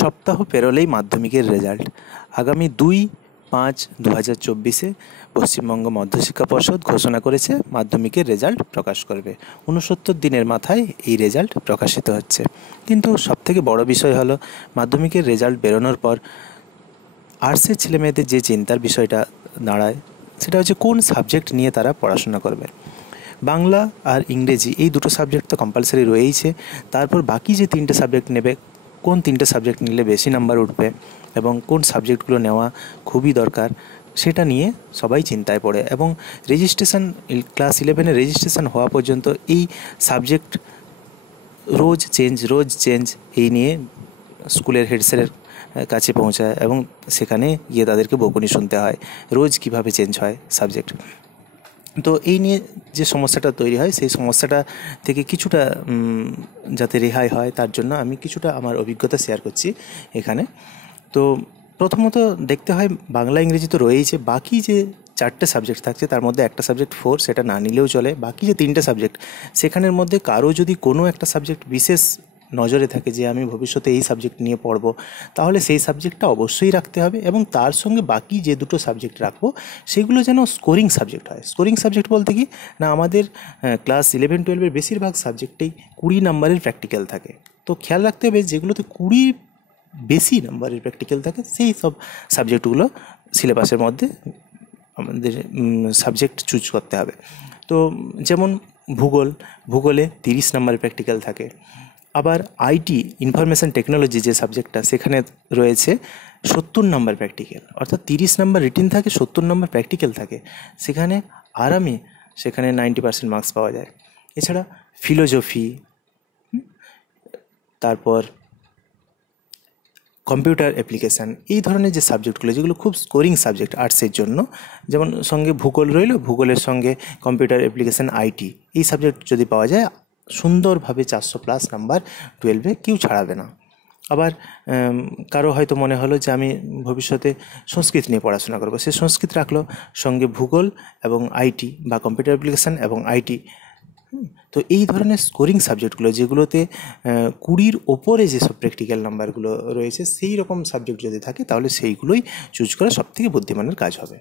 সপ্তাহ পেরোলেই মাধ্যমিকের রেজাল্ট। আগামী 2-5-2024 পশ্চিমবঙ্গ মধ্যশিক্ষা পর্ষদ ঘোষণা করেছে মাধ্যমিকের রেজাল্ট প্রকাশ করবে। 69 দিনের মাথায় এই রেজাল্ট প্রকাশিত হচ্ছে। কিন্তু সবথেকে বড় বিষয় হলো মাধ্যমিকের রেজাল্ট বেরোনোর পর আর্টসের ছেলেমেয়েদের যে চিন্তার বিষয়টা দাঁড়ায় সেটা হচ্ছে কোন সাবজেক্ট নিয়ে তারা পড়াশোনা করবে। বাংলা আর ইংরেজি এই দুটো সাবজেক্ট তো কম্পালসারি রয়েইছে। তারপর বাকি যে 3টে সাবজেক্ট নেবে, কোন 3টে সাবজেক্ট নিলে বেশি নাম্বার উঠবে এবং কোন সাবজেক্টগুলো নেওয়া খুবই দরকার সেটা নিয়ে সবাই চিন্তায় পড়ে। এবং রেজিস্ট্রেশন ক্লাস 11-এর রেজিস্ট্রেশন হওয়া পর্যন্ত এই সাবজেক্ট রোজ চেঞ্জ এই নিয়ে স্কুলের হেড স্যারের কাছে পৌঁছায় এবং সেখানে গিয়ে তাদেরকে বকুনি শুনতে হয় রোজ কিভাবে চেঞ্জ হয় সাবজেক্ট। তো এই নিয়ে যে সমস্যাটা তৈরি হয় সেই সমস্যাটা থেকে কিছুটা যাতে রেহাই হয় তার জন্য আমি কিছুটা আমার অভিজ্ঞতা শেয়ার করছি এখানে। তো প্রথমত দেখতে হয় বাংলা ইংরেজি তো রয়েইছে, বাকি যে 4টে সাবজেক্ট থাকছে তার মধ্যে একটা সাবজেক্ট 4 সেটা না নিলেও চলে। বাকি যে 3টে সাবজেক্ট সেখানের মধ্যে কারো যদি কোনো একটা সাবজেক্ট বিশেষ নজরে থাকে যে আমি ভবিষ্যতে এই সাবজেক্ট নিয়ে পড়ব, তাহলে সেই সাবজেক্টটা অবশ্যই রাখতে হবে এবং তার সঙ্গে বাকি যে দুটো সাবজেক্ট রাখবো সেগুলো যেন স্কোরিং সাবজেক্ট হয়। স্কোরিং সাবজেক্ট বলতে কি না, আমাদের ক্লাস 11-12-এর বেশিরভাগ সাবজেক্টেই 20 নাম্বারের প্র্যাকটিক্যাল থাকে। তো খেয়াল রাখতে হবে যেগুলোতে 20 বেশি নাম্বারের প্র্যাকটিক্যাল থাকে সেই সব সাবজেক্টগুলো সিলেবাসের মধ্যে আমাদের সাবজেক্ট চুজ করতে হবে। তো যেমন ভূগোলে 30 নাম্বারের প্র্যাকটিক্যাল থাকে। আবার আইটি ইনফরমেশন টেকনোলজি যে সাবজেক্টটা সেখানে রয়েছে 70 নাম্বার প্র্যাকটিক্যাল, অর্থাৎ 30 নাম্বার রিটিন থাকে, 70 নাম্বার প্র্যাকটিক্যাল থাকে। সেখানে আরামে 90% মার্কস পাওয়া যায়। এছাড়া ফিলোজফি, তারপর কম্পিউটার অ্যাপ্লিকেশান, এই ধরনের যে সাবজেক্টগুলো যেগুলো খুব স্কোরিং সাবজেক্ট আর্টসের জন্য, যেমন সঙ্গে ভূগোল রইল, ভূগোলের সঙ্গে কম্পিউটার অ্যাপ্লিকেশান আইটি, এই সাবজেক্ট যদি পাওয়া যায় সুন্দরভাবে 400+ নাম্বার 12-এ কেউ ছাড়াবে না। আবার কারো হয়তো মনে হলো যে আমি ভবিষ্যতে সংস্কৃত নিয়ে পড়াশোনা করবো, সে সংস্কৃত রাখলো, সঙ্গে ভূগোল এবং আইটি বা কম্পিউটার অ্যাপ্লিকেশান এবং আইটি। তো এই ধরনের স্কোরিং সাবজেক্টগুলো যেগুলোতে 20-র ওপরে যেসব প্র্যাকটিক্যাল নাম্বারগুলো রয়েছে সেই রকম সাবজেক্ট যদি থাকে তাহলে সেইগুলোই চুজ করা সবথেকে বুদ্ধিমানের কাজ হবে।